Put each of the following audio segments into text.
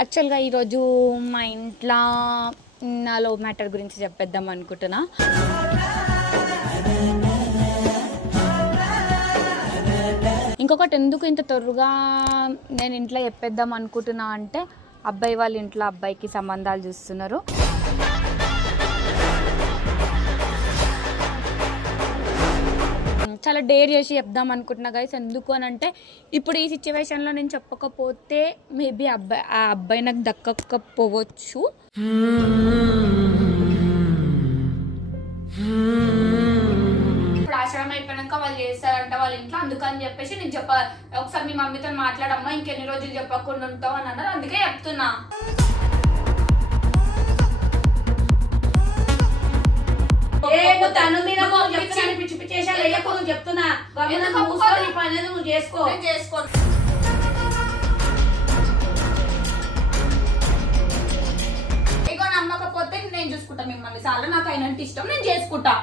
యాక్చువల్గా ఈరోజు మా ఇంట్లో నా లవ్ మ్యాటర్ గురించి చెప్పేద్దాం అనుకుంటున్నా. ఇంకొకటి ఎందుకు ఇంత త్వరగా నేను ఇంట్లో చెప్పేద్దాం అనుకుంటున్నా అంటే అబ్బాయి వాళ్ళ ఇంట్లో అబ్బాయికి సంబంధాలు చూస్తున్నారు. చాలా డేర్ చేసి చెప్దాం అనుకుంటున్నా గైస్. ఎందుకు అని అంటే ఇప్పుడు ఈ సిచ్యువేషన్లో నేను చెప్పకపోతే మేబీ ఆ అబ్బాయి నాకు దక్కకపోవచ్చు. ఇప్పుడు ఆశ్రమం అయిపోయాక వాళ్ళు చేస్తారంట వాళ్ళ ఇంట్లో, అందుకని చెప్పేసి నేను ఒకసారి మీ మమ్మీతో మాట్లాడమ్మా, ఇంకెన్ని రోజులు చెప్పకుండా ఉంటావు అని అన్నారు. అందుకే చెప్తున్నా. చెప్తున్నా ఇక నమ్మకపోతే నేను చూసుకుంటా మిమ్మల్ని. చాలా నాకు అయినంత ఇష్టం, నేను చేసుకుంటా.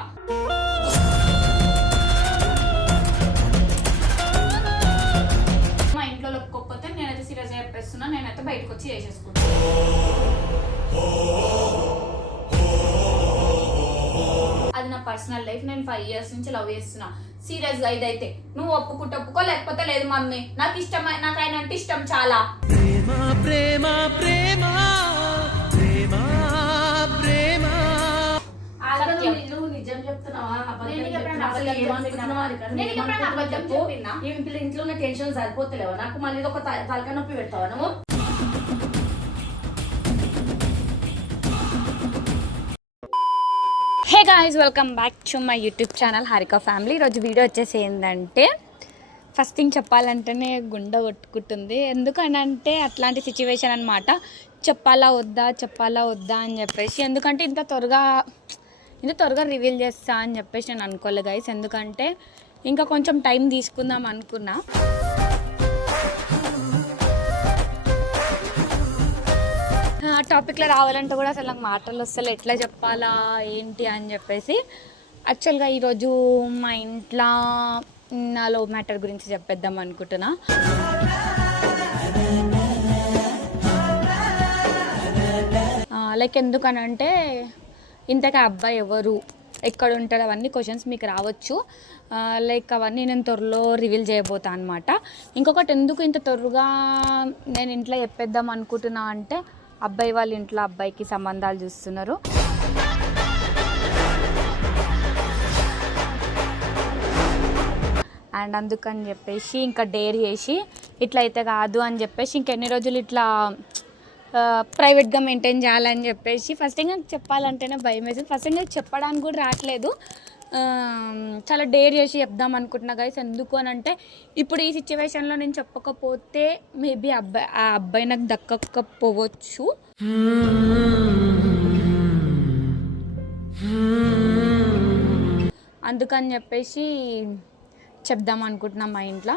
మా ఇంట్లో ఒప్పుకోకపోతే నేనైతే సీరియస్ చెప్పేస్తున్నా, నేనైతే బయటకు వచ్చి చేసేసుకుంటా. అది నా పర్సనల్ లైఫ్. నేను 5 years నుంచి లవ్ చేస్తున్నా. సీరియస్ గా ఇదైతే నువ్వు ఒప్పుకో లేకపోతే లేదు మమ్మీ. నాకు ఇష్టం, నాకు ఆయన అంటే ఇష్టం చాలా. నిజం చెప్తున్నావా? ఇంట్లో ఉన్న టెన్షన్ సరిపోతలేవా నాకు? మళ్ళీ ఒక తలకాయ నొప్పి పెడతావా నువ్వు? Hey guys, welcome back to my YouTube channel Harika family. ఈరోజు వీడియో వచ్చేసి ఏంటంటే, ఫస్ట్ థింగ్ చెప్పాలంటేనే గుండె కొట్టుకుంటుంది. ఎందుకనంటే అట్లాంటి సిచ్యువేషన్ అనమాట. చెప్పాలా వద్దా అని చెప్పేసి. ఎందుకంటే ఇంత త్వరగా రివీల్ చేస్తా అని చెప్పేసి నేను అనుకోలే గైస్. ఎందుకంటే ఇంకా కొంచెం టైం తీసుకుందాం అనుకున్నా. టాపిక్లో రావాలంటే కూడా అసలు నాకు మాటలు వస్తలే, ఎట్లా చెప్పాలా ఏంటి అని చెప్పేసి. యాక్చువల్గా ఈరోజు మా ఇంట్లో నా లవ్ మ్యాటర్ గురించి చెప్పేద్దాం అనుకుంటున్నా. లైక్ ఎందుకనంటే ఇంతకీ అబ్బాయి ఎవరు, ఎక్కడ ఉంటారు, అవన్నీ క్వశ్చన్స్ మీకు రావచ్చు. లైక్ అవన్నీ నేను త్వరలో రివీల్ చేయబోతాను అనమాట. ఇంకొకటి ఎందుకు ఇంత త్వరగా నేను ఇంట్లో చెప్పేద్దాం అనుకుంటున్నా అంటే అబ్బాయి వాళ్ళ ఇంట్లో అబ్బాయికి సంబంధాలు చూస్తున్నారు. అండ్ అందుకని చెప్పేసి ఇంకా డేర్ చేసి ఇట్లా అయితే కాదు అని చెప్పేసి ఇంకెన్ని రోజులు ఇట్లా ప్రైవేట్గా మెయింటైన్ చేయాలని చెప్పేసి ఫస్ట్ థింగ్ నాకు చెప్పాలంటేనే భయం వేసింది. ఫస్ట్ థింగ్ నాకు చెప్పడానికి కూడా రావట్లేదు. చాలా డేర్ చేసి చెప్దాం అనుకుంటున్నా గైస్. ఎందుకు అని అంటే ఇప్పుడు ఈ సిచ్యువేషన్లో నేను చెప్పకపోతే మేబీ ఆ అబ్బాయి నాకు దక్కకపోవచ్చు. అందుకని చెప్పేసి చెప్దాం అనుకుంటున్నా మా ఇంట్లో.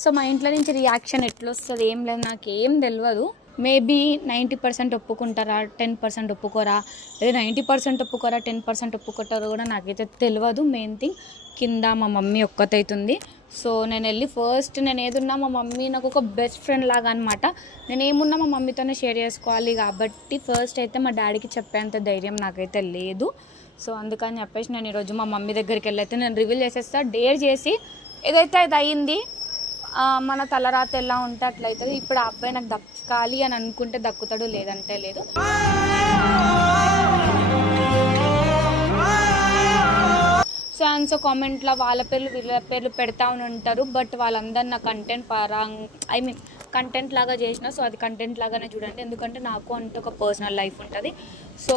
సో మా ఇంట్లో నుంచి రియాక్షన్ ఎట్లా వస్తుంది ఏం లేదు, నాకు ఏం తెలియదు. మేబీ 90% ఒప్పుకుంటారా, 10% ఒప్పుకోరా, లేదా 90% ఒప్పుకోరా, 10% ఒప్పుకుంటారో కూడా నాకైతే తెలియదు. మెయిన్ థింగ్ కింద మా మమ్మీ ఒక్కతైతుంది. సో నేను వెళ్ళి ఫస్ట్ నేను ఏదున్నా మా మమ్మీ నాకు ఒక బెస్ట్ ఫ్రెండ్ లాగా అనమాట. నేను ఏమున్నా మా మమ్మీతోనే షేర్ చేసుకోవాలి కాబట్టి ఫస్ట్ అయితే మా డాడీకి చెప్పేంత ధైర్యం నాకైతే లేదు. సో అందుకని చెప్పేసి నేను ఈరోజు మా మమ్మీ దగ్గరికి వెళ్ళైతే నేను రివీల్ చేసేస్తా. డేర్ చేసి ఏదైతే అది అయ్యింది, మన తలరాత ఎలా ఉంటే అట్లయితుంది. ఇప్పుడు ఆ అబ్బాయి నాకు దక్కాలి అని అనుకుంటే దక్కుతాడు, లేదంటే లేదు. సో కామెంట్లో వాళ్ళ పేర్లు వీళ్ళ పేర్లు పెడతా ఉంటారు. బట్ వాళ్ళందరూ నా కంటెంట్ లాగా చేసిన. సో అది కంటెంట్ లాగానే చూడండి, ఎందుకంటే నాకు అంటే ఒక పర్సనల్ లైఫ్ ఉంటుంది. సో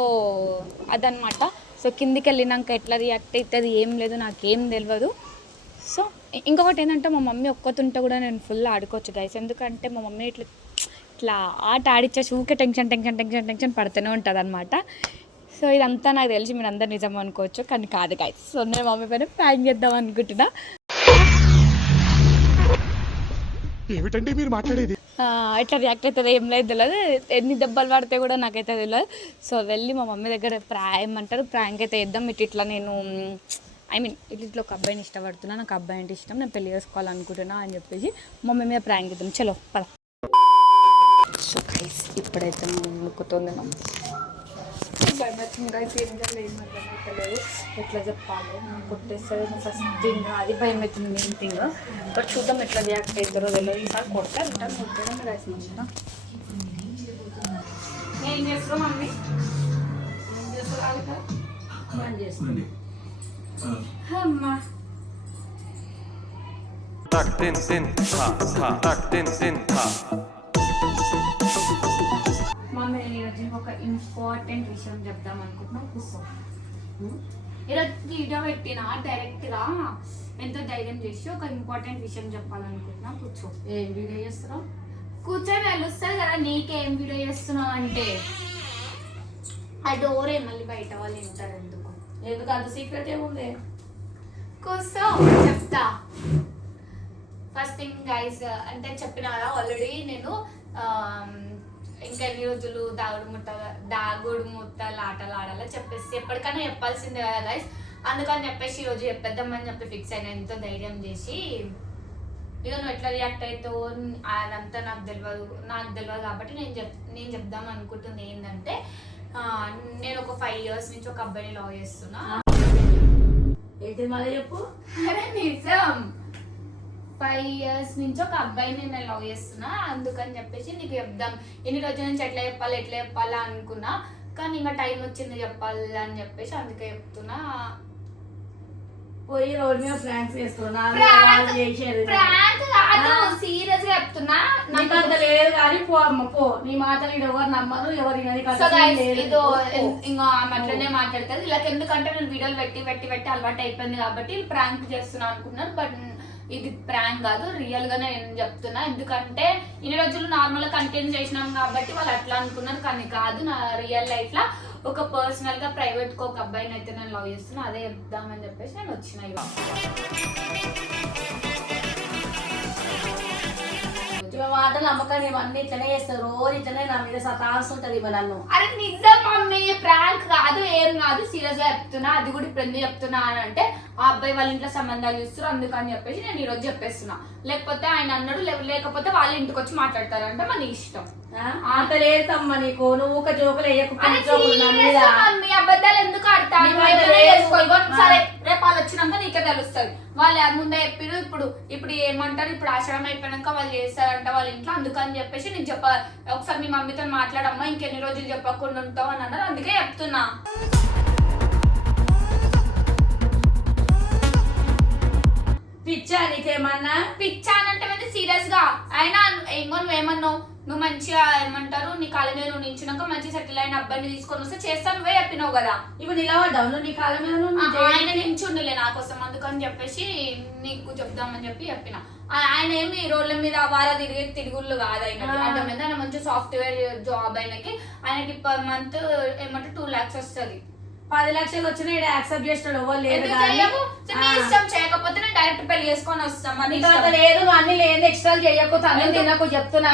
అదనమాట. సో కిందికి వెళ్ళినాక ఎట్లా రియాక్ట్ అవుతుంది ఏం లేదు, నాకేం తెలియదు. సో ఇంకొకటి ఏంటంటే మా మమ్మీ ఒక్కతుంటే కూడా నేను ఫుల్ ఆడుకోవచ్చు గైస్. ఎందుకంటే మా మమ్మీ ఇట్లా ఆట ఆడిచ్చేసి ఊకే టెన్షన్ పడుతూనే ఉంటుంది అనమాట. సో ఇదంతా నాకు తెలిసి మీరు అందరు నిజం అనుకోవచ్చు, కానీ కాదు గైస్. సో నేను మమ్మీ పైన ప్రాంక్ చేద్దాం అనుకుంటున్నా. ఏమిటండి మీరు మాట్లాడేది? ఎట్లా రియాక్ట్ అవుతుంది ఏం లేదు తెలియదు, ఎన్ని దెబ్బలు పడితే కూడా నాకైతే తెలియదు. సో వెళ్ళి మా మమ్మీ దగ్గర ప్రాంక్ అయితే వేద్దాం. ఇట్లా నేను ఇట్లా ఒక అబ్బాయిని ఇష్టపడుతున్నా, నాకు అబ్బాయి అంటే ఇష్టం, నేను పెళ్లి చేసుకోవాలనుకుంటున్నా అని చెప్పేసి మమ్మీ మీద ప్రాంక్ చేద్దాం. చలో పద. సో గైస్ ఇప్పుడైతే ముక్కుతుంది భయమవుతుంది guys, ఏం చేయాలి ఏం అర్థమవుతలేదు, ఎట్లా చెప్పాలో కొట్టేస్తుంది ఫస్ట్ థింగ్, అది భయం అవుతుంది మెయిన్ థింగ్. బట్ చూద్దాం ఎట్లా రియాక్ట్ అవుతారో తెలియదు. ఈసారి కొడతా రిటర్న్ కొట్టడం guys మంచిగా. ఏం చేస్తావు మమ్మీ? ఏం చేస్తావు? అమ్మా Tak tin tin ta ta tak tin tin ta. Mummy నేను ఈరోజు ఒక ఇంపార్టెంట్ విషయం చెప్దాం అనుకుంటున్నా. కూర్చో. ఈరోజు వీడియో పెట్టిన డైరెక్ట్గా ఎంతో ధైర్యం చేసి ఒక ఇంపార్టెంట్ విషయం చెప్పాలనుకుంటున్నా. కూర్చో. ఏం వీడియో చేస్తున్నావు? కూర్చొని తెలుస్తుంది కదా నీకేం వీడియో చేస్తున్నావు అంటే. ఆ డోరే మళ్ళీ బయట వాళ్ళు వింటారు ఎందుకు. ఎందుకు అంత సీక్రెట్ ఏముంది? కూర్చో చెప్తా. ఫస్ట్ థింగ్ గైస్, అంటే చెప్పిన కదా ఆల్రెడీ నేను ఇంకా ఎన్ని రోజులు దాగుడు ముట్టలు ఆటలు ఆడాలో చెప్పేసి ఎప్పటికైనా చెప్పాల్సిందే కదా గైస్. అందుకని చెప్పేసి ఈరోజు చెప్పేద్దామని చెప్పి ఫిక్స్ అయినా, ఎంతో ధైర్యం చేసి. ఇక నువ్వు ఎట్లా రియాక్ట్ అవుతావు అదంతా నాకు తెలియదు కాబట్టి నేను చెప్దాం అనుకుంటుంది ఏంటంటే, నేను ఒక 5 years నుంచి ఒక అబ్బాయిని లవ్ చేస్తున్నా. ఏంటి మళ్ళీ చెప్పు. అరే నిజం, 5 years నుంచి ఒక అబ్బాయిని నేను లవ్ చేస్తున్నా. అందుకని చెప్పేసి నీకు చెప్దాం. ఇన్ని రోజుల నుంచి ఎట్లా చెప్పాలా అనుకున్నా, కానీ ఇంకా టైం వచ్చింది చెప్పాలి అని చెప్పేసి అందుకే చెప్తున్నా. పోయి రోడ్ మీద ఫ్రాంక్స్ చేస్తున్నా సీరియస్ గా చెప్తున్నా. నాకు అంత లేదు కానీ పో అమ్మ పో. నీ మాటలు ఇక్కడ ఎవరు నమ్మరు, ఎవరు ఇంకా అట్లనే మాట్లాడతారు ఇలా. ఎందుకంటే నేను వీడియోలు పెట్టి అలవాటు అయిపోయింది కాబట్టి ప్రాంక్ చేస్తున్నా అనుకున్నాను. బట్ ఇది ప్రాంక్ కాదు, రియల్ గానే నేను చెప్తున్నా. ఎందుకంటే ఇన్ని రోజులు నార్మల్ గా కంటెంట్ చేసినాం కాబట్టి వాళ్ళు అట్లా అనుకున్నారు, కానీ కాదు. నా రియల్ లైఫ్ లా ఒక పర్సనల్ గా ప్రైవేట్ గా ఒక అబ్బాయిని అయితే నేను లవ్ చేస్తున్నా. అదే చెప్దామని చెప్పేసి నేను వచ్చిన. మాటలు నమ్మకాన్ని ఇవన్నీ ఇట్లనే చేస్తారు. రోజు ఇట్లనే నా మీద సతాన్స్ ఉంటది నన్ను. అరే నిజం మమ్మీ, ప్రాంక్ కాదు, ఏం కాదు, సీరియస్ గా చెప్తున్నా. అది కూడా ఇప్పుడు ఎందుకు చెప్తున్నా అని అంటే, ఆ అబ్బాయి వాళ్ళ ఇంట్లో సంబంధాలు చూస్తారు అందుకని చెప్పేసి నేను ఈ రోజు చెప్పేస్తున్నా. లేకపోతే ఆయన అన్నాడు, లేకపోతే వాళ్ళ ఇంటికి వచ్చి మాట్లాడతారంటే మన ఇష్టం. అంత లేదమ్మా నీకు. నువ్వు ఒక జోకులు అబద్ధాలు ఎందుకు ఆడతాను? సరే రేపు వాళ్ళు వచ్చినాక నీకే తెలుస్తుంది. వాళ్ళు ముందే చెప్పారు. ఇప్పుడు ఏమంటారు, ఇప్పుడు ఆశ్రమం అయిపోయాక వాళ్ళు చేస్తారంట వాళ్ళ ఇంట్లో. అందుకని చెప్పేసి నేను ఒకసారి మీ మమ్మీతో మాట్లాడమ్మా, ఇంకెన్ని రోజులు చెప్పకుండా ఉంటావు అని అన్నారు. అందుకే చెప్తున్నా. పిచ్చా నీకేమన్నా? పిచ్చా అని అంటే సీరియస్ గా అయినా ఇంకో నువ్వేమన్నావు, నువ్వు మంచిగా ఏమంటారు నీ కాళ్ళ మీద నువ్వు నించున్నాక మంచి సెటిల్ అయిన అబ్బాయిని తీసుకొని వస్తే చేస్తాను నువ్వే చెప్పినావు కదా. ఇప్పుడు నిలబడ్డావు నువ్వు నీ కాళ్ళ మీద. ఆయన నించుండలే నా కోసం, అందుకని చెప్పేసి నీకు చెప్దామని చెప్పిన. ఆయన ఏమి రోడ్ల మీద వారా తిరుగుళ్ళు కాదు. ఆయన మంచి సాఫ్ట్వేర్ జాబ్ ఆయనకి పర్ మంత్ ఏమంటే 2 lakhs వస్తుంది. 10 లక్షలు వచ్చినా ఇక్కడ యాక్సెప్ట్ చేస్తాడు ఎవరు లేదు. ఇష్టం చేయకపోతే నేను డైరెక్ట్ పెళ్లి చేసుకొని వస్తాం. లేదు అన్ని లేదు, ఎక్స్ట్రా చేయకు, తను తినకు చెప్తున్నా.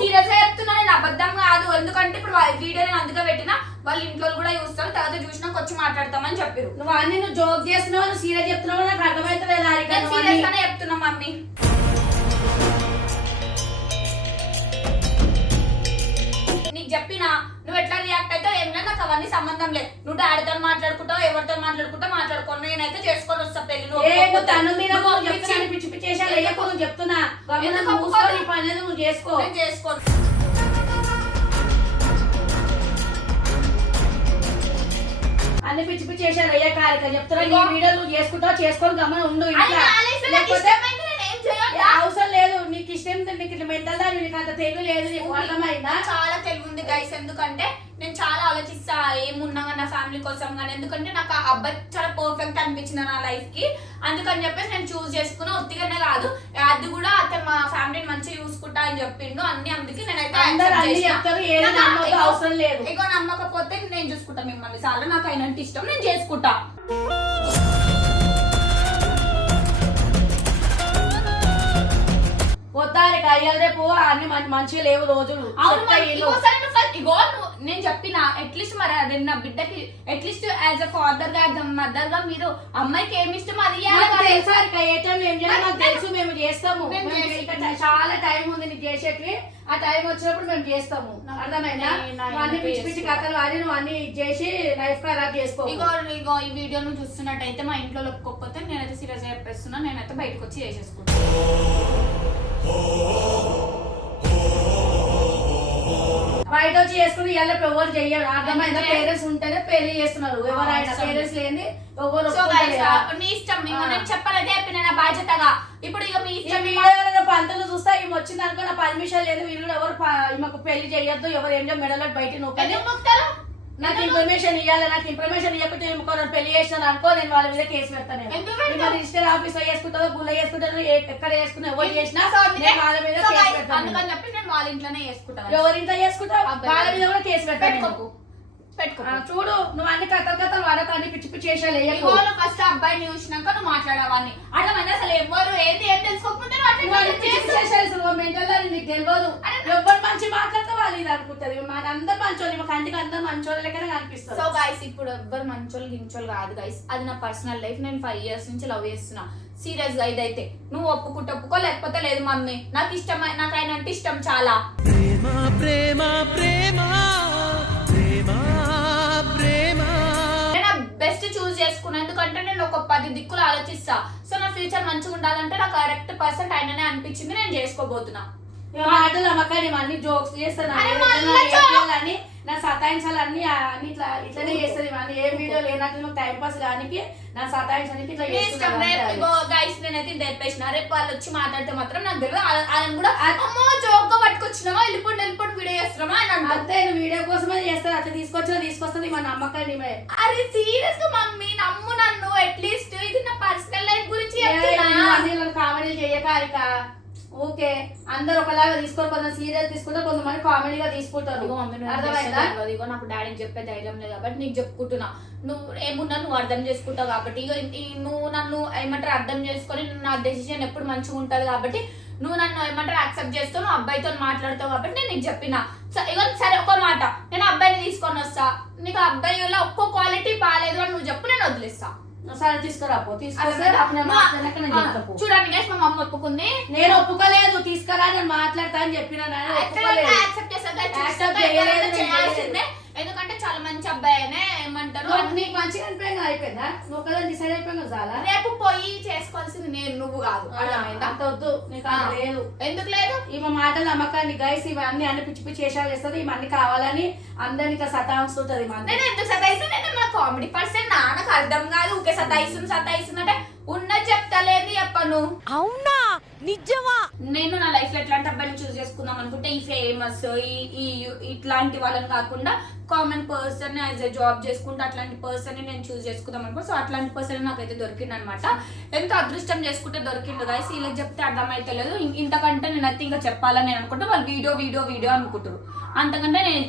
సీరియస్ గా చెప్తున్నా, నేను అబద్ధం కాదు. ఎందుకంటే ఇప్పుడు వీడియో నేను అందుకే పెట్టినా, వాళ్ళ ఇంట్లో కూడా చూస్తారు, తర్వాత చూసినాక వచ్చి మాట్లాడతామని చెప్పారు. నువ్వు జోక్ చేస్తున్నావు, నువ్వు సీరియస్ చెప్తున్నావు, నాకు అర్థమవుతుంది. సీరియస్ గానే చెప్తున్నా మమ్మీ. నీకు చెప్పినా నువ్వు ఎట్లా రియాక్ట్ అయితే ఏమైనా నాకు అవన్నీ సంబంధం లేదు. నువ్వు డాడీతో మాట్లాడుకుంటావు, ఎవరితో మాట్లాడుకుంటా నేనైతే చేసుకొని వస్తా పెళ్లి. పిచ్చి చెప్తున్నా నువ్వు చేసుకో. అన్ని పిచ్చి పిచ్చి చేశారు అయ్యా కారిక చెప్తున్నా. ఈ వీడియో నువ్వు చేసుకుంటావు, చేసుకొని గమనం ఉండు. అవసరం లేదు, నీకు ఇష్టం. నీకు ఇట్లా మెంటల్ దాని, నీకు అంత తెలివి లేదు. నీకు అర్థమైందా? చాలా తెలివి ఉంది గైస్. ఎందుకంటే నేను చాలా ఆలోచిస్తా ఏమున్నా నా ఫ్యామిలీ కోసం కానీ. ఎందుకంటే నాకు ఆ అబ్బాయి చాలా పర్ఫెక్ట్ అనిపించింది నా లైఫ్ కి. అందుకని చెప్పేసి నేను చూస్ చేసుకున్నా. ఒత్తిగానే కాదు, అది కూడా అతను మా ఫ్యామిలీని మంచిగా చూసుకుంటా అని చెప్పిండు అన్ని. అందుకే నేనైతే అవసరం లేదు. ఇగో నమ్మకపోతే నేను చూసుకుంటా మిమ్మల్ని. చాలా నాకు అయినంత ఇష్టం, నేను చేసుకుంటా. వద్దాలి అయ్యాలి రేపు అన్ని మంచిగా లేవు రోజులు. అవును మరి ఇగో నేను చెప్పిన అట్లీస్ట్ మరి అది నా బిడ్డకి అట్లీస్ట్ యాజ్ అ ఫాదర్ గా యాజ్ అ మదర్ గా మీరు అమ్మాయికి ఏమి ఇష్టం అది తెలుసు మేము చేస్తాము. చాలా టైం ఉంది నీకు చేసేటివి. ఆ టైం వచ్చినప్పుడు మేము చేస్తాము. అర్థమైనా? అన్ని పిచ్చి పిచ్చి కథలు ఆడి నువ్వు అన్ని చేసి లైఫ్ ఖరాబ్ చేసుకో. ఇగో ఈ వీడియో నువ్వు చూస్తున్నట్టయితే మా ఇంట్లో ఒప్పుకోకపోతే నేనైతే సీరియస్ గా చెప్పేస్తున్నా. నేనైతే బయటకు వచ్చి చేసేసుకుంటాను. బయట వచ్చి చేసుకుని ఇలా ఎవరు చెయ్యరు. అర్థమైందా? పేరెంట్స్ ఉంటేనే పెళ్లి చేస్తున్నారు. ఎవరైనా పేరెంట్స్ లేని ఎవరు నీ ఇష్టం. నేను చెప్పాలంటే చెప్పిన నా బాధ్యతగా. ఇప్పుడు ఇక మీ ఇష్టం. పంతులు చూస్తా ఈమె వచ్చింది అనుకో నా పర్మిషన్ లేదు. వీళ్ళు ఎవరు ఈమెకు పెళ్లి చేయొద్దు. ఎవరు ఏం మెడలో బయట నొక్కారు. నాకు ఇన్ఫర్మేషన్ ఇవ్వాలి. నాకు ఇన్ఫర్మేషన్ ఇవ్వకపోతే ఇంకొక పెళ్లి చేస్తాను అనుకో నేను వాళ్ళ మీద కేసు పెడతాను. రిజిస్టర్ ఆఫీస్ లో చేసుకుంటారో గుళ్ళ చేసుకుంటారో ఎక్కడ చేసుకున్నా ఎవరు చేసినా వాళ్ళ మీద కేసు పెడతాను. అందుకని చెప్పి నేను వాళ్ళ ఇంట్లోనే చేసుకుంటాను. ఎవరింట్లో చేసుకుంటా వాళ్ళ మీద కూడా కేసు పెడతాను. చూడు నువ్వు అన్ని కథలు వాడక అన్ని పిచ్చి పిచ్చి చేసాలి. ఫస్ట్ అబ్బాయిని చూసినాక నువ్వు మాట్లాడేవాడిని. అర్థమైంది? అసలు ఎవరు ఏది ఏం తెలుసుకోకపోతే నీకు తెలియదు. ఎవరు మంచి మాట్లాడితే వాళ్ళు ఇది అనుకుంటది. అందరు మంచోళ్ళు మా కంటికి అందరు మంచోళ్ళ లెక్కనే కనిపిస్తారు. సో గైస్ ఇప్పుడు ఎవ్వరు మంచోళ్ళు గించోళ్ళు కాదు గైస్. అది నా పర్సనల్ లైఫ్. నేను 5 years నుంచి లవ్ చేస్తున్నా. సీరియస్ గా ఇదైతే నువ్వు ఒప్పుకో లేకపోతే లేదు మమ్మీ. నాకు ఇష్టం. నాకు ఆయన అంటే ఇష్టం చాలా. బెస్ట్ చూస్ చేసుకున్నా. ఎందుకంటే నేను ఒక 10 దిక్కులు ఆలోచిస్తా. సో నా ఫ్యూచర్ మంచిగా ఉండాలంటే నాకు కరెక్ట్ పర్సన్ ఆయననే అనిపించింది. నేను చేసుకోబోతున్నా. మాటలు అమ్మకాన్ని అన్ని జోక్స్ చేస్తాను. నా సతాయించాలన్నీ ఇట్లనే చేస్తుంది. ఏ వీడియో లేనట్టు టైం పాస్ కానీ నా సతాయించడానికి ఇట్లా గైస్ నేనైతే చెప్పేసిన. రేపు వాళ్ళు వచ్చి మాట్లాడితే మాత్రం నాకు తెలియదు. ఆయన కూడా అమ్మో జోక్ గా పట్టుకొచ్చినామా వెళ్ళిపోండి వీడియో చేస్తున్నామా అని అంతే. వీడియో కోసమే చేస్తారు. అట్లా తీసుకొస్తుంది మన నమ్మకాన్ని. అరే సీరియస్ గా మమ్మీ నమ్ము నన్ను. అట్లీస్ట్ ఇది నా పర్సనల్ లైఫ్ గురించి కామెడీ చేయక ఓకే అందరు ఒకలాగా తీసుకోరు. కొంత సీరియస్ తీసుకుంటారు, కొంతమంది కామెడీగా తీసుకుంటారు. ఇగో నాకు డాడీకి చెప్పే ధైర్యం లేదు కాబట్టి నీకు చెప్పుకుంటున్నా. నువ్వు ఏమున్నా నువ్వు అర్థం చేసుకుంటావు కాబట్టి ఇక నువ్వు నన్ను ఏమంటారు అర్థం చేసుకొని నా డెసిషన్ ఎప్పుడు మంచిగా ఉంటుంది కాబట్టి నువ్వు నన్ను ఏమంటారు యాక్సెప్ట్ చేస్తావు. నువ్వు అబ్బాయితో మాట్లాడతావు కాబట్టి నేను నీకు చెప్పిన. ఇక సరే ఒక మాట, నేను అబ్బాయిని తీసుకొని వస్తా. నీకు అబ్బాయి వల్ల ఒక్కో క్వాలిటీ బాగాలేదు అని నువ్వు చెప్పు, నేను వదిలేస్తా. సరే తీసుకురాపో. చూడండి గైస్ మా మమ్మీ ఒప్పుకుంది. నేను ఒప్పుకోలేదు. తీసుకురా నేను మాట్లాడతా అని చెప్పిన. ఎందుకంటే చాలా మంచి అబ్బాయినే. ఏమంటారు నీకు మంచిగా అనిపోయింది. అయిపోయిందా? నువ్వు కదా డిసైడ్ అయిపోయినా చాలా. రేపు పోయి చేసుకోవాల్సింది నేను, నువ్వు కాదు. అంత వద్దు. నీకు లేదు. ఎందుకు లేదు? ఈమె మాటలు నమ్మకండి గైస్. ఇవన్నీ అన్ని పిచ్చి పిచ్చి చేసాలు చేస్తుంది. ఇవన్నీ కావాలని అందరినీ ఇట్లా సతాయిస్తుంటది. నేను ఎందుకు సతాయిస్తుంది? నేను నా కామెడీ పర్సన్. నాకు అర్థం కాదు. ఊకే సతాయిస్తుందంటే ఉన్నది చెప్తలేదు చెప్పను. అవునా నిజమా? నేను నా లైఫ్ లో ఎట్లాంటి అబ్బాయిని చూస్ చేసుకుందాం అనుకుంటే ఈ ఫేమస్ ఈ ఇట్లాంటి వాళ్ళని కాకుండా common person as a job చేసుకుంటే అట్లాంటి పర్సన్ నేను చూస్ చేసుకుందాం అనుకో. సో అట్లాంటి పర్సన్ నాకైతే దొరికింది అనమాట. ఎంత అదృష్టం చేసుకుంటే దొరికింది గైస్. వీళ్ళకి చెప్తే అర్థమైతే లేదు. ఇంతకంటే నేను అయితే ఇంకా చెప్పాలని నేను అనుకుంటా. వాళ్ళు వీడియో అనుకుంటారు. అంతకంటే నేను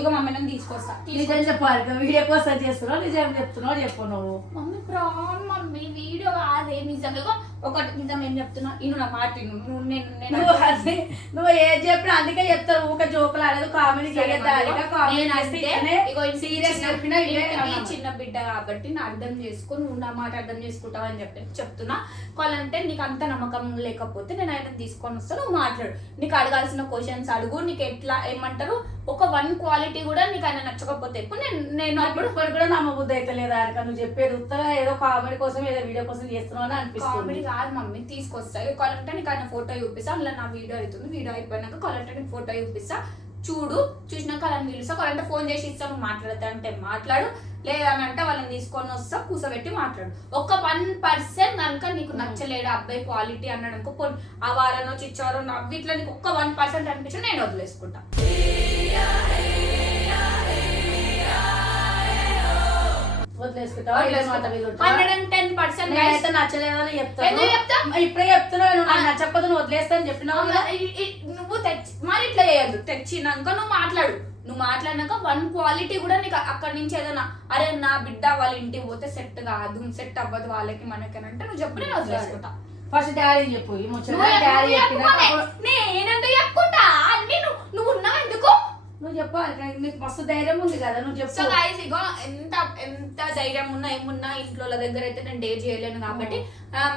ఇక మమ్మీ నేను తీసుకొస్తా. నిజం చెప్పాలి. వీడియో కోసం చేస్తున్నావు, నిజం చెప్తున్నావు చెప్పు. నువ్వు మమ్మీ ప్రాన్ మమ్మీ వీడియో కాదే నిజంగా. ఒకటి నిజం ఏం చెప్తున్నా ఇను నా మాట. నువ్వు ఏది చెప్పినా అందుకే చెప్తావు. ఊక జోకులు ఆడదు, కామెడీ చిన్న బిడ్డ కాబట్టి నా అర్థం చేసుకో. నువ్వు నా మాట అర్థం చేసుకుంటావు అని చెప్తున్నా. కావాలంటే నీకు అంత నమ్మకం లేకపోతే నేను ఆయన తీసుకొని వస్తాను. నువ్వు మాట్లాడు. నీకు అడగాల్సిన క్వశ్చన్స్ అడుగు. నీకు ఎట్లా ఏమంటారు ఒక 1 క్వాలిటీ కూడా నీకు ఆయన నచ్చకపోతే ఇప్పుడు నేను అప్పుడు కూడా నమ్మబుద్ధి అయితే లేదా? నువ్వు చెప్పేది ఉత్తగా ఏదో కామెడీ కోసం ఏదో వీడియో కోసం చేస్తున్నావు అని అనిపిస్తుంది. కాదు మమ్మీ తీసుకొస్తాయి. కావాలంటే నీకు ఆయన ఫోటో చూపిస్తా. అందులో నా వీడియో అవుతుంది. వీడియో అయిపోయినాక కావాలంటే నీకు ఫోటో చూపిస్తా. చూసినాక వాళ్ళని పిలుస్తా. కావాలంటే ఫోన్ చేసి ఇస్తాను మాట్లాడతా అంటే మాట్లాడు. లేదని అంటే వాళ్ళని తీసుకొని వస్తా, కూర్చోబెట్టి మాట్లాడు. ఒక 1% కనుక నీకు నచ్చలేడు అబ్బాయి క్వాలిటీ అన్నాడు అనుకో. ఆ వారనో చిచ్చారో వీటిలో నీకు ఒక్క 1% అనిపించి నేను వదిలేసుకుంటా. నచ్చలేదని చెప్తాను. ఇప్పుడే చెప్తున్నాను. నచ్చకపోతే నువ్వు వదిలేస్తాను చెప్పినావు. నువ్వు మరి ఇట్లా చేయద్దు. తెచ్చినాక నువ్వు మాట్లాడు. నువ్వు మాట్లాడినాక 1 క్వాలిటీ కూడా నీకు అక్కడి నుంచి ఏదైనా అరే నా బిడ్డ వాళ్ళ ఇంటికి పోతే సెట్ కాదు, సెట్ అవ్వదు వాళ్ళకి మనకి అంటే నువ్వు చెప్పు, నేను వదిలేసుకుంటా. ఫస్ట్ డాడీ చెప్పు ఈ ముచ్చట డాడీ చెప్పినాక నేనెందుకు చెప్పుకుంటా అన్ని నువ్వు ఉన్నావు ఎందుకు నువ్వు చెప్పాలి నీకు మస్తు ధైర్యం ఉంది కదా నువ్వు సో చెప్పు. గైస్ ఇగో ఎంత ధైర్యం ఉన్నా ఏమున్నా ఇంట్లో దగ్గర అయితే నేను డేట్ చేయలేను కాబట్టి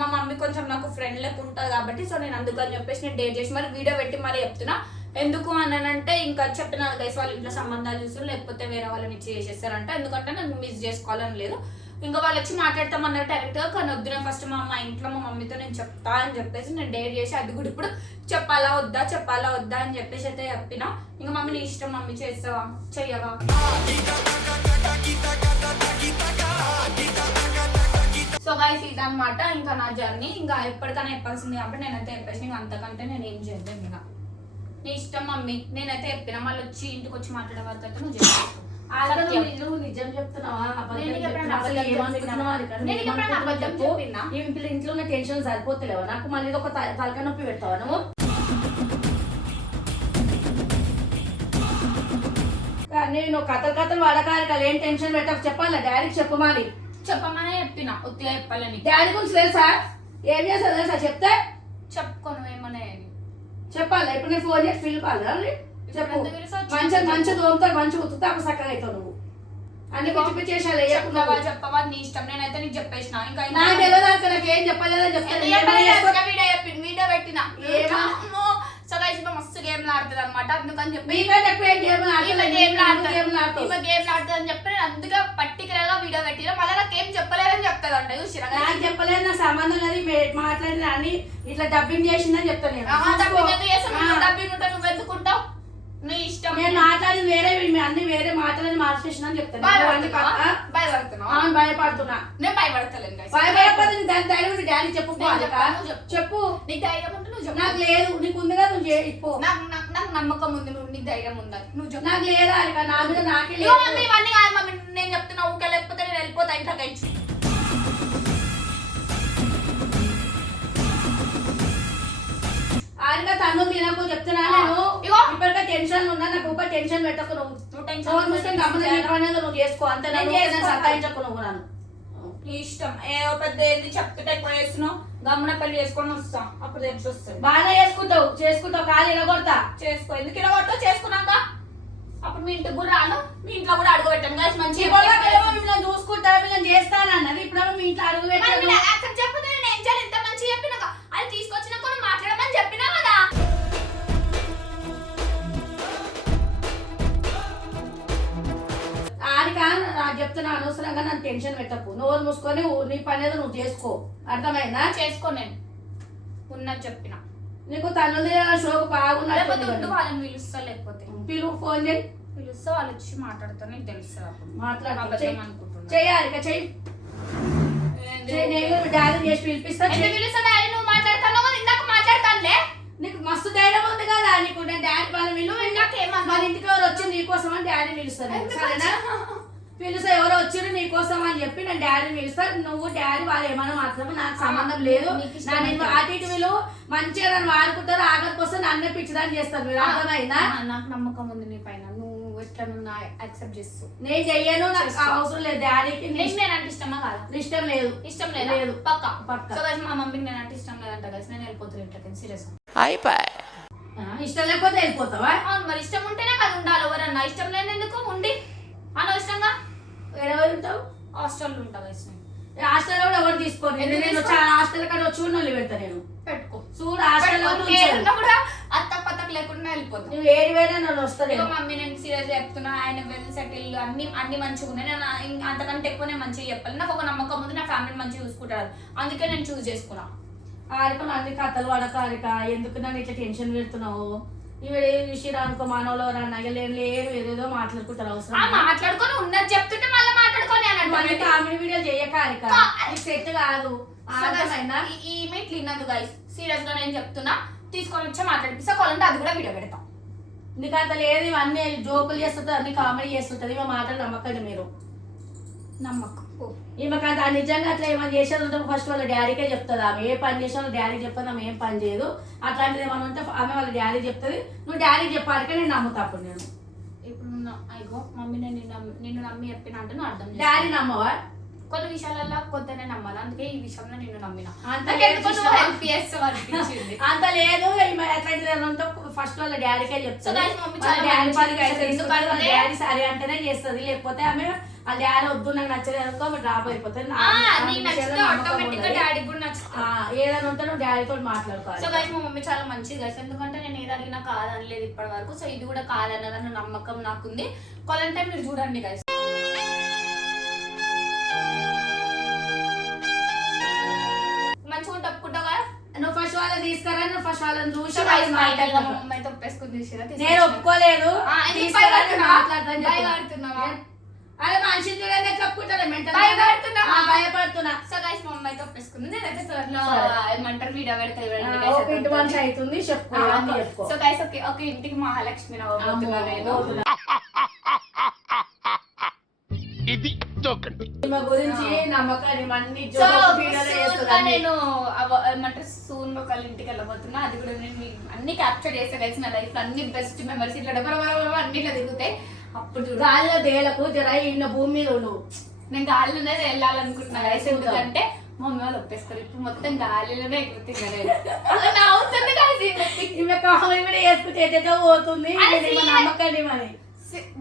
మా మమ్మీ కొంచెం నాకు ఫ్రెండ్ లెక్క ఉంటుంది కాబట్టి సో నేను అందుకని చెప్పేసి నేను డేట్ చేసి మరి వీడియో పెట్టి మరి చెప్తున్నా. ఎందుకు అనంటే ఇంకా చెప్పినారు గైస్ వాళ్ళ ఇంట్లో సంబంధాలు చూస్తారు లేకపోతే వేరే వాళ్ళని ఇచ్చి చేసేస్తారంట. ఎందుకంటే నేను మిస్ చేసుకోవాలని లేదు. ఇంకా వాళ్ళు వచ్చి మాట్లాడతామన్నారు డైరెక్ట్ గా. కానీ వద్దు నేను ఫస్ట్ మా ఇంట్లో మా మమ్మీతో నేను చెప్తా అని చెప్పేసి నేను డేట్ చేసి అది కూడా ఇప్పుడు చెప్పాలా వద్దా అని చెప్పేసి అయితే చెప్పిన. ఇంకా మమ్మీ నీ ఇష్టం మమ్మీ చేస్తావా చెయ్యవా. సో గైస్ ఇదన్నమాట ఇంకా నా జర్నీ. ఇంకా ఎప్పటికైనా చెప్పాల్సింది కాబట్టి నేనైతే చెప్పేసి ఇంకా అంతకంటే నేను ఏం చేయలేదు. ఇంకా నీ ఇష్టం మమ్మీ నేనైతే చెప్పిన. మళ్ళీ వచ్చి ఇంటికి వచ్చి మాట్లాడే వరకు అయితే నువ్వు చెప్పు. నువ్వు నిజం చెప్తున్నావా ఇంట్లో ఉన్న టెన్షన్ సరిపోతలేవా నాకు మళ్ళీ ఒక తలకాయ నొప్పి పెడతావా నువ్వు నేను కథలు వాడకాలి ఏం టెన్షన్ పెట్టకు చెప్పాలా డాడీకి చెప్పమాలి చెప్పమనే చెప్పిన ఒత్తిగా చెప్పాలని. డాడీ గురించి తెలుసా ఏం చేస్తా తెలుసా చెప్తే చెప్పుకోను ఏమనే చెప్పాలా ఇప్పుడు నేను ఫోన్ చేసి పిలపాలా చెప్పు మంచి దోమతో మంచి ఉతుకుతా అప్పుడు చక్కగా అవుతావు నువ్వు అన్ని పిచ్చి చేసాలి చెప్పవా నీ ఇష్టం. నేనైతే నీకు చెప్పేసిన. ఇంకా నాకు తెలియదు నాకు ఏం చెప్పలేదని చెప్తాను వీడియో పెట్టిన సో గైస్ మస్తు గేమ్లు ఆడుతుంది అనమాట. అందుకని చెప్పి గేమ్లు ఆడుతుంది అని చెప్పి నేను అందుకే పర్టికులర్ గా వీడియో పెట్టిన. మళ్ళీ నాకు ఏం చెప్పలేదని చెప్తుంది అంట చూసిరా. నాకు చెప్పలేదు నా సంబంధం లేదు మాట్లాడిన అని ఇట్లా డబ్బింగ్ చేసిందని చెప్తాను డబ్బింగ్ ఉంటా నువ్వు ఎందుకుంటావు నీ ఇష్టం. నేను మాట్లాడింది వేరే అన్ని వేరే మాట్లాడి మార్చేసిన అని చెప్తాను భయపడుతున్నా నేను భయపడతలేను. భయపడకపోతే దాని ధైర్యం ఉంటే డాడీ చెప్పు చెప్పు నీకు ధైర్యం ఉంటే నువ్వు చెప్పు. నాకు లేదు నీకు ఉంది కదా నువ్వు చెప్పు. నాకు నమ్మకం ఉంది నువ్వు నీకు ధైర్యం ఉందని నువ్వు చెప్పు. నాకు లేదా నా మీద నాకే లేదు. మమ్మీ ఇవన్నీ కాదు మమ్మీ నేను చెప్తున్నా ఊకే లేకపోతే నేను వెళ్ళిపోతా ఇంట్లో కలిసి. ఆడిగా తను తినకు చెప్తున్నా నేను ఇప్పటికే టెన్షన్ ఉన్నా నాకు ఒక టెన్షన్ పెట్టకు నువ్వు చేసుకో అంతే సతాయించకు నువ్వు నన్ను నీ ఇష్టం. ఏ పెద్ద ఏంది చెప్తుంటే ఎక్కువ చేస్తున్నావు గమ్మున పెళ్లి చేసుకొని వస్తా అప్పుడు తెలిసి వస్తుంది. బాగా చేసుకుంటావు కాదు ఇరగొడతా చేసుకో. ఎందుకు ఇరగొడతావు చేసుకున్నాక అప్పుడు మీ ఇంటికి కూడా రాను మీ ఇంట్లో కూడా అడుగు పెట్టాను కలిసి మంచిగా చూసుకుంటా నేను చేస్తానన్నది ఇప్పుడు మీ ఇంట్లో అడుగు పెట్టాను చెప్పదు నేను ఏం చేయాలి ఇంత మంచిగా చెప్పినాక అది తీసుకొచ్చినా కూడా మాట్లాడమని చెప్పినా కదా. చెప్తున్నా అనవసరంగా నన్ను టెన్షన్ పెట్టకు నోరు మూసుకొని నీ పని ఏదో నువ్వు చేసుకో అర్థమైందా చేసుకో. నేను ఉన్నది చెప్పిన నీకు తను షోకు బాగున్నట్టు వాళ్ళని పిలుస్తా లేకపోతే ఫోన్ చేయి పిలుస్తా వాళ్ళు వచ్చి మాట్లాడతా నీకు తెలుస్తుంది మాట్లాడుకుంటున్నా చేయాలి ఇక చెయ్యి నేను డాడీ చేసి పిలిపిస్తా నువ్వు మాట్లాడతాను ఇందాక మాట్లాడతానులే. నీకు మస్తు ధైర్యం ఉంది కదా నీకు నేను డాడీ వాళ్ళ విలువ మన ఇంటికి ఎవరు వచ్చి నీకోసం అని డాడీ పిలుస్తాను సరేనా పిలుస్తా ఎవరో వచ్చారు నీకోసం అని చెప్పి నేను డాడీని పిలుస్తా. నువ్వు డాడీ వాళ్ళు ఏమన్నా మాత్రమే నాకు సంబంధం లేదు. అటు ఇటు వీళ్ళు మంచిగా నన్ను వాడుకుంటారు ఆఖరికి వస్తే నన్నే పిచ్చిదాన్ని చేస్తారు మీరు అర్థమైందా. నాకు నమ్మకం ఉంది నీ పైన నువ్వు ఎట్లా యాక్సెప్ట్ చేస్తావు. నేను చెయ్యను నాకు అవసరం లేదు డాడీకి. నేను అంటే ఇష్టమా కాదా ఇష్టం లేదు ఇష్టం లేదు పక్క సో మా మమ్మీకి నేను అంటే ఇష్టం లేదంట కదా నేను వెళ్ళిపోతాను ఇంట్లోకి సీరియస్ ఇష్టం లేకపోతే వెళ్ళిపోతావా. అవును మరి ఇష్టం ఉంటేనే కదా ఉండాలి. ఎవరన్నా ఇష్టం లేని ఎందుకు ఉండి అనవసరంగా ఎవరు ఉంటావు హాస్టల్ ఉంటావు. హాస్టల్ కూడా ఎవరు తీసుకోండి నేను హాస్టల్ కాడ వచ్చి నొల్లి పెడతా నేను పెట్టుకో చూడు హాస్టల్ కూడా అత్త పత్తకు లేకుండా వెళ్ళిపోతాను. నువ్వు ఏడు వేరే నన్ను వస్తుంది మమ్మీ నేను సీరియస్ చెప్తున్నా ఆయన వెల్ సెటిల్ అన్ని మంచిగా ఉన్నాయి. నేను అంతకంటే ఎక్కువ నేను మంచిగా చెప్పాలి. నాకు ఒక నమ్మకం ఉంది నా ఫ్యామిలీ మంచిగా చూసుకుంటారు అందుకే నేను చూస్ చేసుకున్నా. ఆరిక అన్ని కథలు పడక ఆరిక ఎందుకు నన్ను ఇట్లా టెన్షన్ పెడుతున్నావు. ఇవి విషయం అనుకో మానవులు లేరు ఏదేదో మాట్లాడుకుంటారు అవసరం మాట్లాడుకొని ఉన్నది చెప్తుంటే మళ్ళీ మాట్లాడుకొని కామెడీ వీడియోలు చేయక ఆరిక సెట్ కాదు. ఈమె ఇట్లా విన్నది గైస్ సీరియస్ గా నేను చెప్తున్నా తీసుకొని వచ్చి మాట్లాడిపిస్తా కావాలంటే అది కూడా వీడియో పెడతాం. నీకు అంత లేదు ఇవన్నీ జోకులు చేస్తుంటుంది అన్ని కామెడీ చేస్తుంటది ఇవి మాటలు నమ్మకండి మీరు నమ్మకం. ఈమెకు అంత నిజంగా అట్లా ఏమైనా చేసేది ఉంటే ఫస్ట్ వాళ్ళ డాడీకే చెప్తుంది. ఆమె ఏ పని చేసినా వాళ్ళ డాడీకి చెప్తుంది ఆమె ఏం పని చేయదు. అట్లాంటిది ఏమైనా ఉంటే ఆమె వాళ్ళ డాడీ చెప్తుంది నువ్వు డాడీకి చెప్పాలికే నేను నమ్ముతా. అప్పుడు నేను ఇప్పుడు అయ్యో మమ్మీ నేను నిన్ను నమ్మి చెప్పిన అంటే నువ్వు అర్థం డాడీ నమ్మవా కొన్ని విషయాలలో కొంతనే నమ్మాలి, అందుకే ఈ విషయంలో నిన్ను నమ్మిన. అంత నాకెందుకో లేదు నువ్వు ఇష్టం. help చేస్తావు అనిపించింది. అంత లేదు ఎట్లాంటిదంతా ఫస్ట్ వాళ్ళ డాడీకే So చెప్తాను. guys, మమ్మీ వాళ్ళ చాలా డాడీ మంచిది పని guys. చేస్తుంది. ఎందుకంటే వాళ్ళ డాడీ సరే అంటేనే చేస్తుంది, లేకపోతే ఆమె వాళ్ళ డాడీ వద్దు నాకు నచ్చలేదు అనుకో డ్రాప్ అయిపోతుంది. నీకు నచ్చితే ఆటోమేటిక్ గా డాడీ కూడా నచ్చుతుంది. ఏదైనా ఉంటే నువ్వు డాడీతో మాట్లాడుకోవాలి. సో గైస్ మా మమ్మీ చాలా మంచిది గైస్, ఎందుకంటే నేను ఏది అడిగినా కాదనలేదు ఇప్పటి వరకు. సో ఇది కూడా కాదన్నదన్న నమ్మకం నాకుంది. కావాలంటే మీరు చూడండి గైస్. మంచిగా తప్పుకుంటావా? నువ్వు ఫస్ట్ వాళ్ళని తీసుకురా, నువ్వు ఫస్ట్ వాళ్ళని చూసి సో వాళ్ళని guys, మా ఇంట్లో మా మాట్లాడుకో. మమ్మీ అయితే ఒప్పేసుకుని తీసిరా, నేను ఒప్పుకోలేదు. తీసుకురా, నేను మాట్లాడతాను చెప్పు. భయపడుతున్నావా? అరే మనిషిని చూడండి చెప్పుకుంటాను మెంటల్ భయపడుతున్నావా? భయపడుతున్నా. సో గైస్ మా మమ్మీ అయితే ఒప్పేసుకుంది. నేనైతే త్వరలో సరే. ఏమంటారు వీడియో పెడతా చూడండి ఒక guys. ఇంటి మనిషి అవుతుంది చెప్పుకో అన్నీ చెప్పుకో. సో గైస్ ఒక ఇంటికి మహాలక్ష్మి నవ్వబోతున్నా నేను. ఇది జోకండి. ఈమె గురించి నమ్మకాన్ని అన్ని సో జోకులు వీడియోలు చేస్తుంది. నేను ఏమంటారు సూన్ ఒకళ్ళ ఇంటికి వెళ్ళబోతున్నా. అది కూడా నేను మీకు అన్ని క్యాప్చర్ చేసా గైస్. నా లైఫ్ లో అన్ని బెస్ట్ మెమరీస్ ఇట్లా అన్ని ఇట్లా తిరుగుతాయి. అప్పుడు చూడు గాలిలో తేలకు జర ఈయన భూమి మీద ఉండు. నేను గాలిలోనే వెళ్ళాలనుకుంటున్నా గైస్, ఎందుకంటే మా మమ్మీ వాళ్ళు ఒప్పేస్తారు. ఇప్పుడు మొత్తం గాలిలోనే ఎగురుతున్నారు. అవుతుంది గైస్. ఈమె కామెడీ వేసుకుంటే ఎటో పోతుంది. అరే ఈమె serious. నమ్మకాన్ని మరి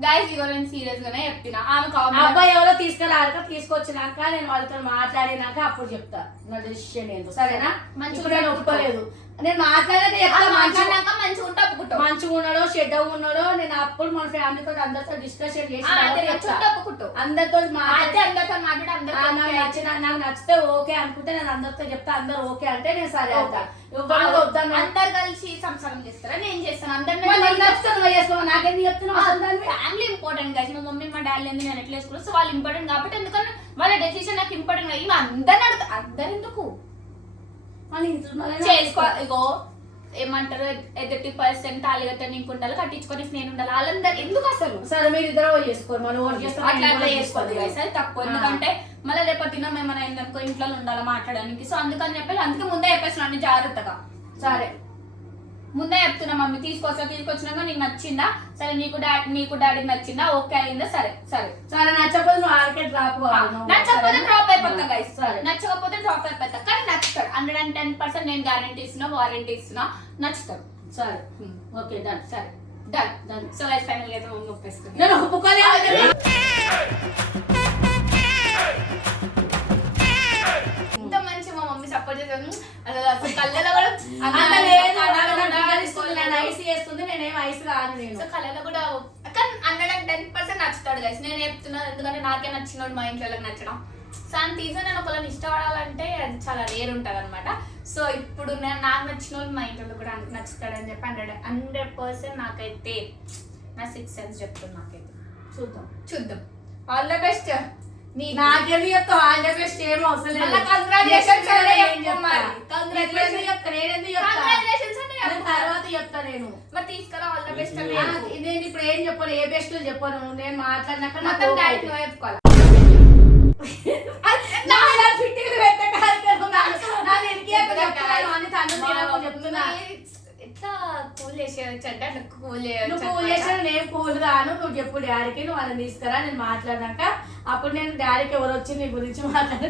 గైస్ ఇగో నేను సీరియస్ గానే చెప్పిన. ఆమె ఆ కామెంట్ అబ్బాయి ఎవరో తీసుకురాక తీసుకొచ్చినాక నేను వాళ్ళతో మాట్లాడినాక అప్పుడు చెప్తా నా డెసిషన్ ఏందో, సరేనా? మంచిగా ఇప్పుడు నేను ఒప్పుకో. ఒప్పుకోలేదు. నేను మాట్లాడేది చెప్తా. మాట్లాడినాక మంచిగా ఉంటే ఒప్పుకుంటావు. మంచిగా ఉన్నాడో చెడ్డగా ఉన్నాడో నేను అప్పుడు మన ఫ్యామిలీ తోటి అందరితో డిస్కషన్ చేసి అదే తర్వాత నచ్చుంటే చెప్తా. ఒప్పుకుంటావు. అందరితో అయితే మాట్లాడి అందరితో మాట్లాడి నాకు నచ్చితే ఓకే అనుకుంటే నేను అందరితో చెప్తా. అందరు ఓకే అంటే నేను సరే అవుతా. అందరు కలిసి సంసారం చేస్తారా? నేను చేస్తాను. అందరినీ నాకెందుకు చెప్తున్నావు అసలు దాన్ని? Family important guys. మా మమ్మీ మా డాడీ ఎందుకు నేను ఎట్లా వేసుకున్నాను. సో వాళ్ళు ఇంపార్టెంట్ కాబట్టి ఎందుకంటే వాళ్ళ డెసిషన్ నాకు ఇంపార్టెంట్. ఇవి అందరిని అడుగుతా. అందరు ఎందుకు మన ఇంట్లో చేసుకో. ఇగో ఏమంటారు ఎదుటి పర్సన్ తాళిగట్ట నీకుండాలి, కట్టించుకొని నేను ఉండాలి. వాళ్ళందరు ఎందుకు అసలు సరే మీరు ఇద్దరు చేసుకోరు, మనం ఓటు చేస్తాం, అట్లా నేను అట్లా కూడా చేసుకోవద్దు చేసుకోను. guys. అది తక్కువ. ఎందుకంటే మళ్ళీ రేపటి దినం ఏమైనా అయిందనుకో ఇంట్లో ఉండాలి మాట్లాడడానికి. సో అందుకని చెప్పి అందుకే ముందే చెప్పేసిన అన్ని జాగ్రత్తగా. సరే ముందే చెప్తున్నా మమ్మీ తీసుకొచ్చినాక నీకు నచ్చిందా సరే, నీకు డాడీకి నచ్చిందా ఓకే అయిందా సరే సరే. సరే నచ్చకపోతే నువ్వు ఆర్కెట్ డ్రాప్ నచ్చకపోతే డ్రాప్ అయిపోతా గైస్. సరే. నచ్చకపోతే డ్రాప్ అయిపోతా. కానీ నచ్చుతాడు 110% నేను గ్యారంటీ ఇస్తున్నా, వారంటీ ఇస్తున్నా. నచ్చుతాడు. సరే ఓకే డన్. సరే done. Done. So guys final గా అయితే మమ్మీ ఒప్పేసుకుంది. నేను ఒప్పుకోలేదు. ఇంత మంచి మా మమ్మీ సపోర్ట్ చేస్తుంది. అసలు కళ్ళలో కూడా అంత లేదు, నాకు ఇస్తుంది, నేను ఐస్ చేస్తుంది, నేనేం ఐస్ కాదు నేను. సో కళలో కూడా కానీ 110% నచ్చుతాడు గైస్. నేను చెప్తున్నాను ఎందుకంటే నాకే నచ్చినోడు మా ఇంట్లో నచ్చడం. సో అంత ఈజీ నేను ఒకళ్ళని ఇష్టపడాలంటే అది చాలా రేర్ ఉంటుంది అనమాట. సో ఇప్పుడు నాకు నచ్చిన వాళ్ళు మా ఇంట్లో కూడా నచ్చుతాడని చెప్పి 100% నాకైతే నా 6 సెన్స్ చెప్తుంది. నాకైతే చూద్దాం. All the best. నాకెందుకు చెప్తావు ఆల్ ద బెస్ట్? ఏం అవసరం లేదు. కంగ్రాచులేషన్స్ నేను తర్వాత చెప్తా నేను. మరి తీసుకురా ఆల్ ద బెస్ట్. నేను ఇప్పుడు ఏం చెప్పను, ఏ బెస్ట్ చెప్పను. నేను మాట్లాడినాక నాకు మొత్తం ఓకే. డైరెక్ట్ నువ్వు చెప్పుకోవాలి. ఎట్లా కూల్ చేసేయచ్చు అంటే అట్లా కూల్ నేను కూల్ గాను. నువ్వు చెప్పు డాడీకి, నువ్వు వాళ్ళని తీసుకురా. నేను మాట్లాడినాక అప్పుడు నేను డాడీకి ఎవరు వచ్చి నీ గురించి అసలు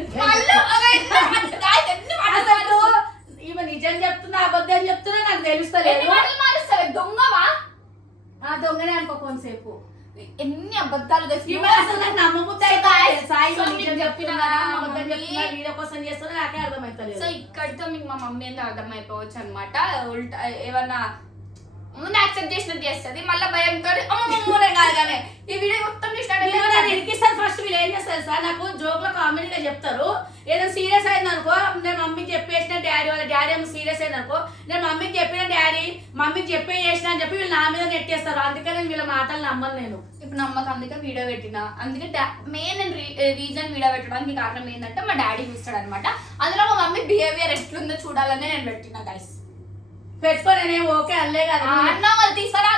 ఈమె నిజం చెప్తున్నా అబద్ధం చెప్తున్నా నాకు తెలుస్తలేదు. దొంగవా దొంగనే అనుకో కొంతసేపు. ఎన్ని అబద్ధాలు ఈమె అసలు నాకు నమ్మబుద్ధి అయితే సాయి నిజం చెప్తున్నా అబద్ధం చెప్తున్నా వీడియో కోసం చేస్తున్నా నాకే అర్థమవుతలేదు. సో ఇక్కడితో మీకు మా మమ్మీ ఎంత అర్థమైపోవచ్చు అనమాట. ఏమన్నా ముందు యాక్సెప్ట్ చేసినట్టు చేస్తుంది, మళ్ళీ భయంతో అమ్మమ్మనే కాదు కానీ ఈ వీడియో మొత్తం ఇరికిస్తారు. ఫస్ట్ వీళ్ళు ఏం చేస్తారు సార్, నాకు జోక్ లో కామెడీగా చెప్తారు. ఏదో సీరియస్ అయింది అనుకో, నేను మమ్మీకి చెప్పేసిన డాడీ వాళ్ళ డాడీ ఏమో సీరియస్ అయింది అనుకో, నేను మమ్మీకి చెప్పిన డాడీ మమ్మీకి చెప్పేసిన అని చెప్పి వీళ్ళు నా మీద నెట్టేస్తారు. అందుకని నేను వీళ్ళ మాటలు నమ్మను. నేను ఇప్పుడు నమ్మకం అందుకే వీడియో పెట్టిన. అందుకే మెయిన్ రీజన్ వీడియో పెట్టడానికి కారణం ఏంటంటే మా డాడీ చూస్తాడు అనమాట. అందులో మా మమ్మీ బిహేవియర్ ఎట్లుందో చూడాలని నేను పెట్టిన గైస్. పెట్టుకొని నేను ఓకే అల్లే కదా అన్నా వాళ్ళు తీసుకురా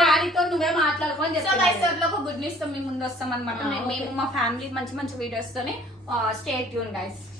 డాడీతో నువ్వే మాట్లాడుకొని ఒక గుడ్ న్యూస్ తో మేము ముందు వస్తాం అనమాట. మేము మా ఫ్యామిలీ మంచి మంచి వీడియోస్ తోని స్టే ట్యూన్ గైస్.